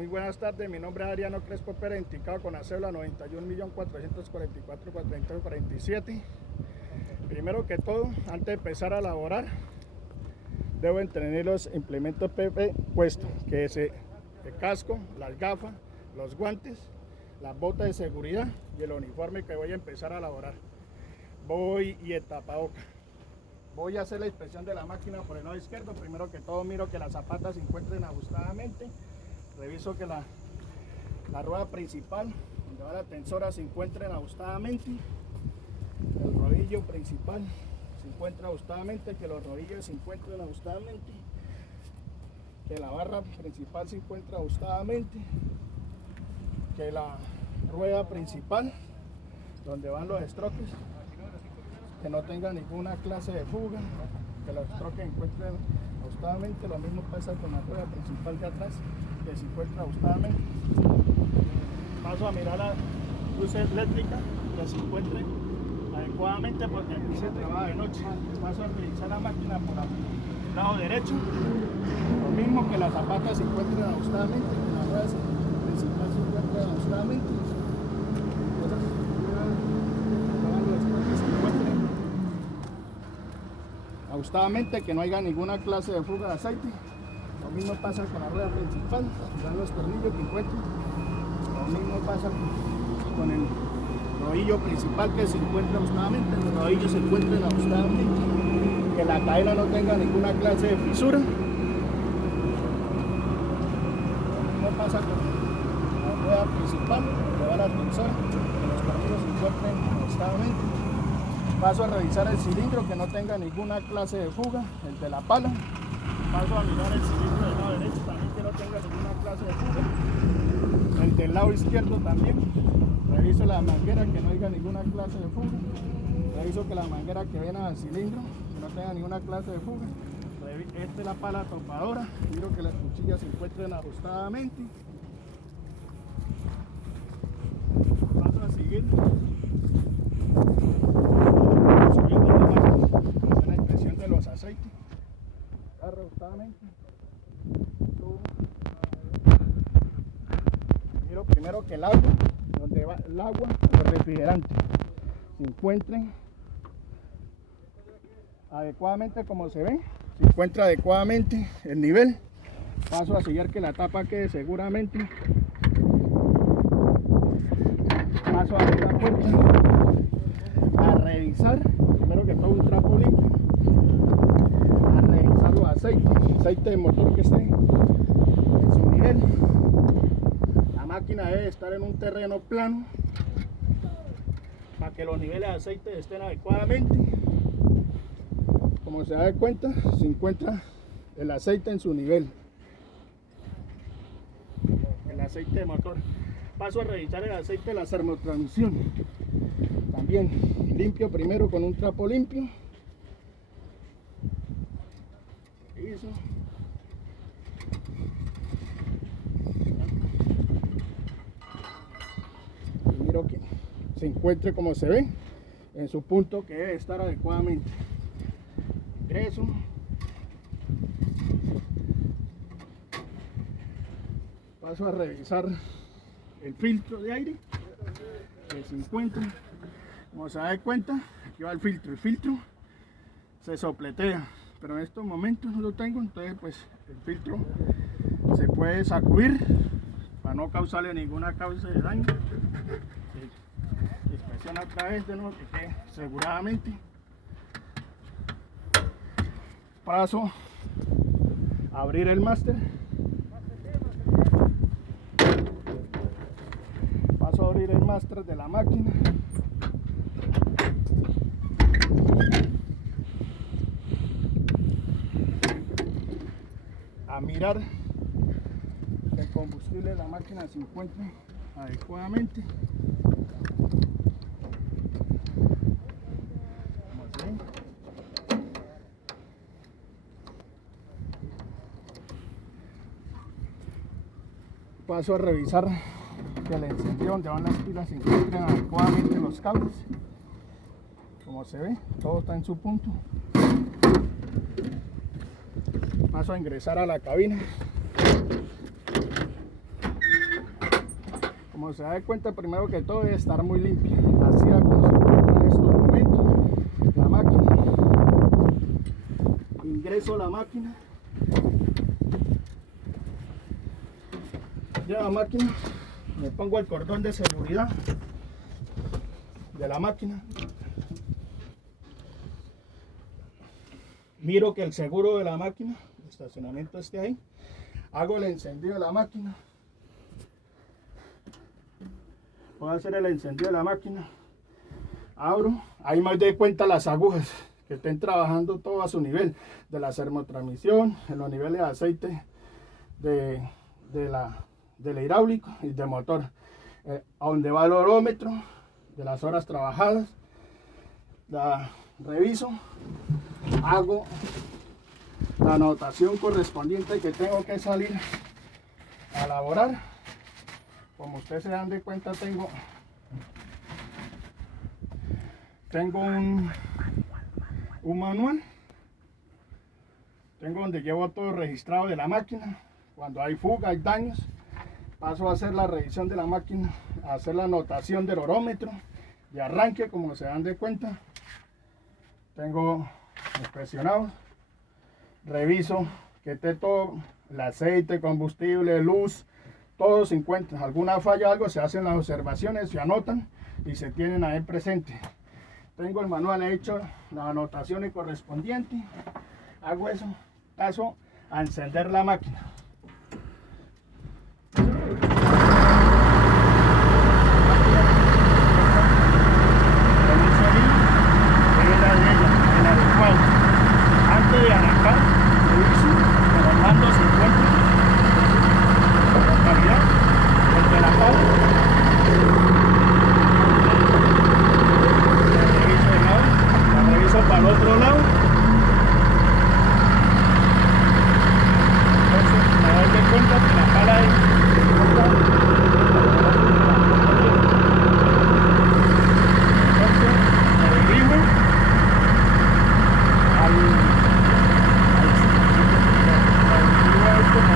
Muy buenas tardes, mi nombre es Adriano Crespo Pérez, identificado con la cédula 91.444.4247. Primero que todo, antes de empezar a laborar, deben tener los implementos PP puestos, que es el casco, las gafas, los guantes, las botas de seguridad y el uniforme que voy a empezar a laborar. Voy y el tapabocas. Voy a hacer la inspección de la máquina por el lado izquierdo. Primero que todo miro que las zapatas se encuentren ajustadamente. Reviso que la rueda principal, donde va la tensora, se encuentre ajustadamente. El rodillo principal se encuentra ajustadamente, que los rodillos se encuentren ajustadamente. Que la barra principal se encuentra ajustadamente. Que la rueda principal, donde van los estroques, que no tenga ninguna clase de fuga, que los estroques se encuentren ajustadamente. Lo mismo pasa con la rueda principal de atrás, que se encuentra ajustadamente. Paso a mirar las luces eléctricas, que se encuentren adecuadamente, porque aquí se trabaja de noche. Paso a revisar la máquina por el lado derecho. Lo mismo, que las zapatas se encuentren ajustadamente, que la rueda principal se encuentre ajustadamente. Ajustadamente, que no haya ninguna clase de fuga de aceite. Lo mismo pasa con la rueda principal, dan los tornillos que encuentren. Lo mismo pasa con el rodillo principal, que se encuentra ajustadamente, los rodillos se encuentren ajustadamente, que la cadena no tenga ninguna clase de fisura. Lo mismo pasa con la rueda principal, donde va la tensora, que los tornillos se encuentren ajustadamente. Paso a revisar el cilindro, que no tenga ninguna clase de fuga, el de la pala. Paso a mirar el cilindro del lado derecho, también que no tenga ninguna clase de fuga. El del lado izquierdo también. Reviso la manguera, que no haya ninguna clase de fuga. Reviso que la manguera que viene al cilindro, que no tenga ninguna clase de fuga. Esta es la pala topadora. Miro que las cuchillas se encuentren ajustadamente. Paso a seguir. La inspección de los aceites. Ajustadamente. Miro primero que el agua, donde va el agua, el refrigerante, se encuentren adecuadamente como se ve, se encuentra adecuadamente el nivel. Paso a sellar que la tapa quede seguramente. Paso a abrir la puerta, a revisar, primero que todo, un trapo limpio, a revisar los aceite de motor que esté en su nivel. La máquina debe estar en un terreno plano para que los niveles de aceite estén adecuadamente. Como se da cuenta, se encuentra el aceite en su nivel, el aceite de motor. Paso a revisar el aceite de la servotransmisión, también limpio primero con un trapo limpio. Reviso. Y miro que se encuentre como se ve, en su punto que debe estar adecuadamente. Ingreso. Paso a revisar el filtro de aire, que se encuentra, como se da cuenta, aquí va el filtro se sopletea, pero en estos momentos no lo tengo, entonces pues el filtro se puede sacudir para no causarle ninguna causa de daño. Se inspecciona otra vez de nuevo, que quede aseguradamente. Paso a abrir el máster. Paso a abrir el máster de la máquina. A mirar que el combustible de la máquina se encuentre adecuadamente. Como se ve. Paso a revisar que el encendido donde van las pilas se encuentren adecuadamente los cables. Como se ve, todo está en su punto. Paso a ingresar a la cabina. Como se da cuenta, primero que todo debe estar muy limpia. Así como se encuentra en estos momentos la máquina. Ingreso a la máquina. Ya la máquina, me pongo el cordón de seguridad de la máquina. Miro que el seguro de la máquina, el estacionamiento esté ahí. Hago el encendido de la máquina. Voy a hacer el encendido de la máquina. Abro. Ahí me doy cuenta las agujas que estén trabajando todo a su nivel. De la sermotransmisión, en los niveles de aceite del hidráulico y del motor. A donde va el orómetro de las horas trabajadas. La reviso. Hago la anotación correspondiente que tengo que salir a laborar. Como ustedes se dan de cuenta, tengo un manual. Tengo donde llevo todo registrado de la máquina. Cuando hay fuga, hay daños, paso a hacer la revisión de la máquina, a hacer la anotación del orómetro de arranque. Como se dan de cuenta, tengo inspeccionado, reviso que esté todo, el aceite, combustible, luz, todo se encuentra. Alguna falla, algo, se hacen las observaciones, se anotan y se tienen ahí presente. Tengo el manual hecho, las anotaciones correspondientes. Hago eso, paso a encender la máquina.